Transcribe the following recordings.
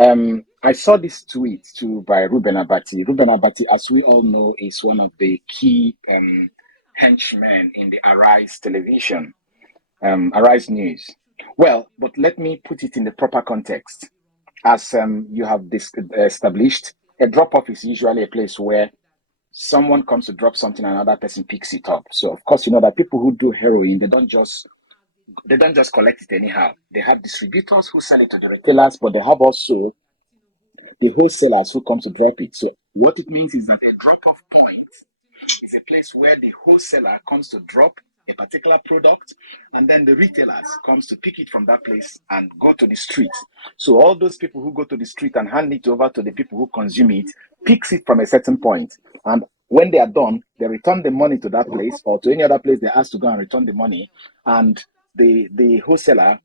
I saw this tweet too by Ruben Abati. Ruben Abati, as we all know, is one of the key henchmen in the Arise television, Arise News. Well, but let me put it in the proper context. As you have established, a drop off is usually a place where someone comes to drop something and another person picks it up. So of course, you know that people who do heroin, they don't just collect it anyhow. They have distributors who sell it to the retailers, but they have also the wholesalers who come to drop it. So what it means is that a drop-off point is a place where the wholesaler comes to drop a particular product, and then the retailers comes to pick it from that place and go to the street. So all those people who go to the street and hand it over to the people who consume it, picks it from a certain point, and when they are done, they return the money to that place or to any other place they ask to go and return the money, and the wholesaler,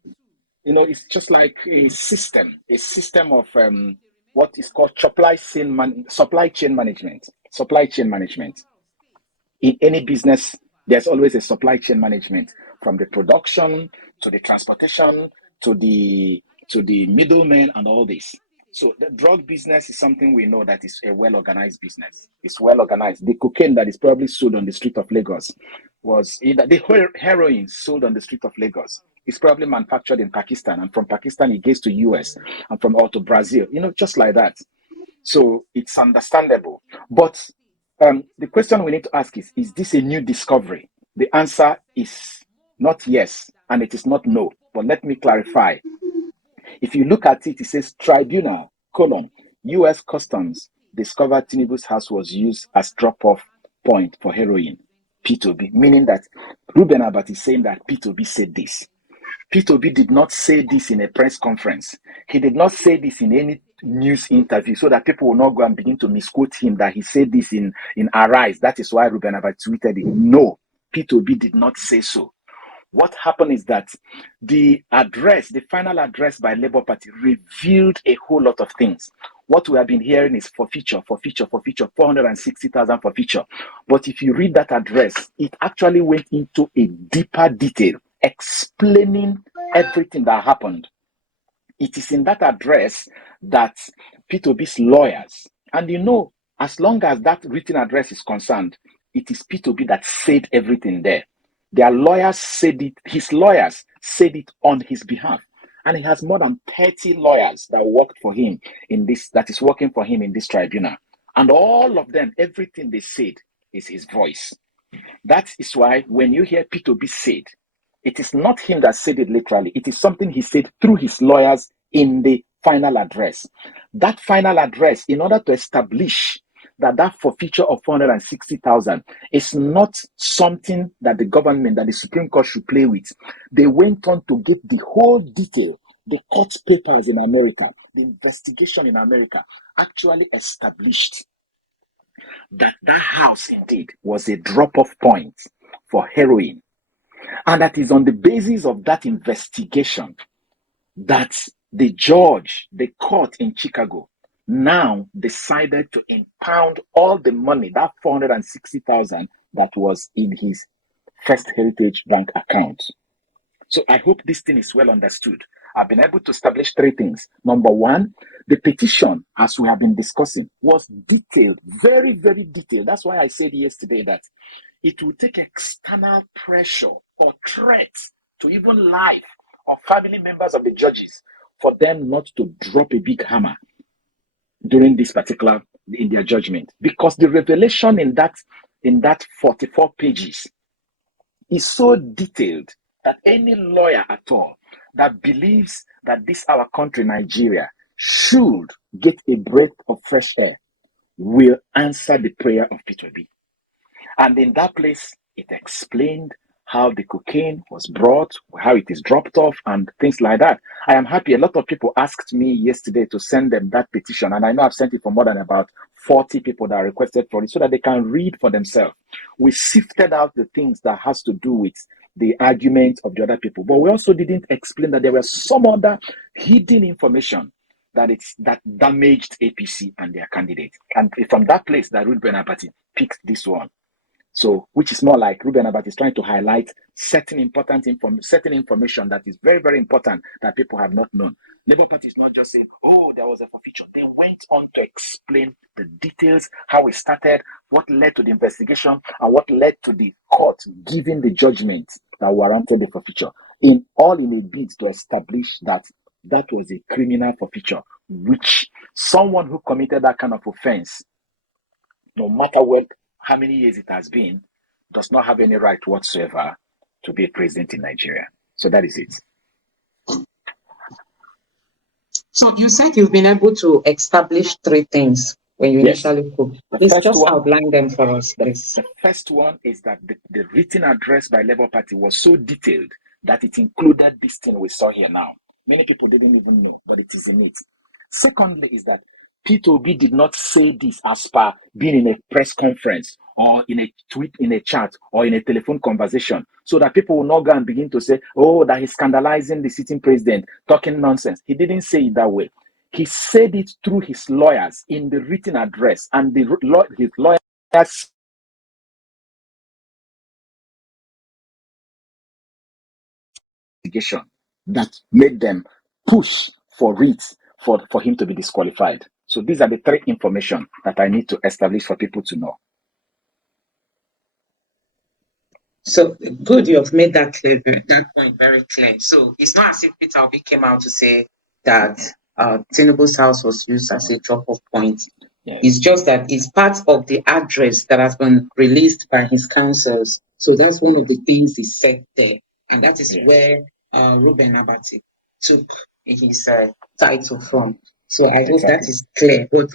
it's just like a system of what is called supply chain management. Supply chain management. In any business, there's always a supply chain management, from the production to the transportation to the middlemen and all this. So the drug business is something we know that is a well-organized business. It's well organized. The cocaine that is probably sold on the street of Lagos was either the heroin sold on the street of Lagos is probably manufactured in Pakistan, and from Pakistan it goes to US, and from or to Brazil, just like that. So it's understandable. But the question we need to ask is this a new discovery? The answer is not yes, and it is not no. But let me clarify. If you look at it, it says Tribunal, U.S. Customs discovered Tinubu's house was used as drop-off point for heroin, P2B, meaning that Ruben Abati is saying that P2B said this. P2B did not say this in a press conference. He did not say this in any news interview, so that people will not go and begin to misquote him that he said this in Arise. That is why Ruben Abati tweeted it. No, P2B did not say so. What happened is that the final address by Labour Party revealed a whole lot of things. What we have been hearing is for future, 460,000 for future. But if you read that address, it actually went into a deeper detail, explaining everything that happened. It is in that address that P2B's lawyers, and as long as that written address is concerned, it is P2B that said everything there. Their lawyers said it, his lawyers said it on his behalf. And he has more than 30 lawyers that worked for him that is working for him in this tribunal. And all of them, everything they said is his voice. That is why when you hear P2B said, it is not him that said it literally. It is something he said through his lawyers in the final address. That final address, in order to establish that forfeiture of 460,000 is not something that the government, that the Supreme Court should play with. They went on to get the whole detail. The court papers in America, the investigation in America actually established that house indeed was a drop-off point for heroin. And that is on the basis of that investigation that the court in Chicago, now decided to impound all the money, that 460,000 that was in his First Heritage Bank account. So I hope this thing is well understood. I've been able to establish three things. Number one, the petition, as we have been discussing, was detailed, very, very detailed. That's why I said yesterday that it will take external pressure or threats to even life or family members of the judges for them not to drop a big hammer during in their judgment, because the revelation in that 44 pages is so detailed that any lawyer at all that believes that this our country, Nigeria, should get a breath of fresh air will answer the prayer of Peter Obi. And in that place, it explained how the cocaine was brought, how it is dropped off, and things like that. I am happy. A lot of people asked me yesterday to send them that petition, and I know I've sent it for more than about 40 people that requested for it so that they can read for themselves. We sifted out the things that has to do with the argument of the other people, but we also didn't explain that there were some other hidden information that damaged APC and their candidate. And from that place, that Ruben Abati picked this one. So, which is more like Ruben Abati is trying to highlight certain information that is very, very important that people have not known. Labour Party is not just saying, oh, there was a forfeiture. They went on to explain the details, how it started, what led to the investigation, and what led to the court giving the judgment that warranted the forfeiture. In a bid to establish that that was a criminal forfeiture, which someone who committed that kind of offense, no matter how many years it has been, does not have any right whatsoever to be a president in Nigeria. So that is it. So you said you've been able to establish 3 things when you initially spoke. Please just outline them for us, please. The first one is that the written address by Labour Party was so detailed that it included this thing we saw here now. Many people didn't even know, but it is in it. Secondly is that Peter Obi did not say this as per being in a press conference or in a tweet, in a chat, or in a telephone conversation, so that people will not go and begin to say, oh, that he's scandalizing the sitting president, talking nonsense. He didn't say it that way. He said it through his lawyers in the written address, and his lawyers that made them push for it for him to be disqualified. So these are the 3 information that I need to establish for people to know. So good, you have made that point very clear. So it's not as if Peter Obi came out to say that Tinubu's house was used as a drop-off point. Yes. It's just that it's part of the address that has been released by his counsels. So that's one of the things he said there. And that is where Ruben Abati took his title from. So I hope that is clear. But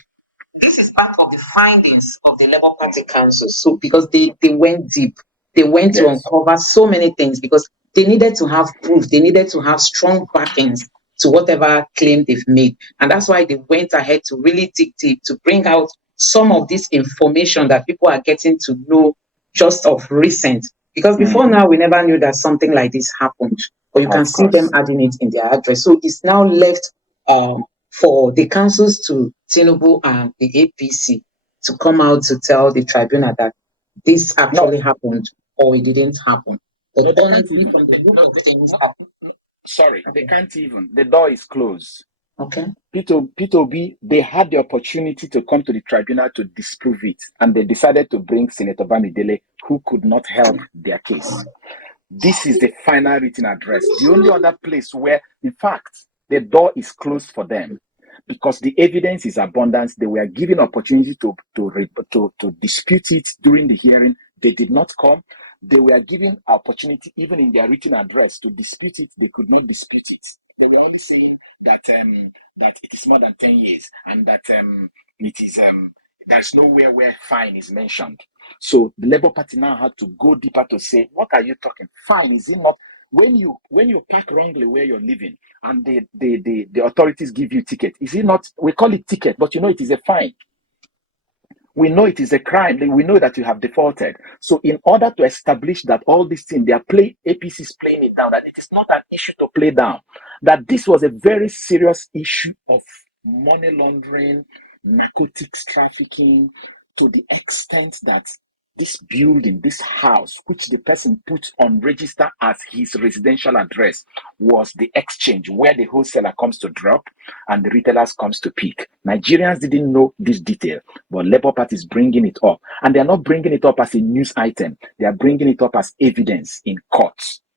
this is part of the findings of the Labour Party Council. So because they went deep. They went to uncover so many things because they needed to have proof. They needed to have strong backings to whatever claim they've made. And that's why they went ahead to really dig deep, to bring out some of this information that people are getting to know just of recent. Because before now, we never knew that something like this happened. But you can see them adding it in their address. So it's now left for the councils to Tinubu and the APC to come out to tell the tribunal that this actually happened or it didn't happen. Sorry, they can't even. The door is closed. Okay. Peter Obi, they had the opportunity to come to the tribunal to disprove it, and they decided to bring Senator Bamidele, who could not help their case. This is the final written address. The only other place where, in fact, the door is closed for them, because the evidence is abundant. They were given opportunity to dispute it during the hearing. They did not come. They were given opportunity, even in their written address, to dispute it. They could not dispute it. They were only saying that it is more than 10 years and that it is there's nowhere where fine is mentioned. So the Labour Party now had to go deeper to say, what are you talking? Fine, is it not? When you park wrongly where you're living and the authorities give you ticket, is it not? We call it ticket, but you know it is a fine. We know it is a crime. We know that you have defaulted. So in order to establish that all these things, APC is playing it down, that it is not an issue to play down, that this was a very serious issue of money laundering, narcotics trafficking, to the extent that this building, this house, which the person put on register as his residential address, was the exchange where the wholesaler comes to drop and the retailers comes to pick. Nigerians didn't know this detail, but Labour Party is bringing it up. And they're not bringing it up as a news item. They are bringing it up as evidence in courts.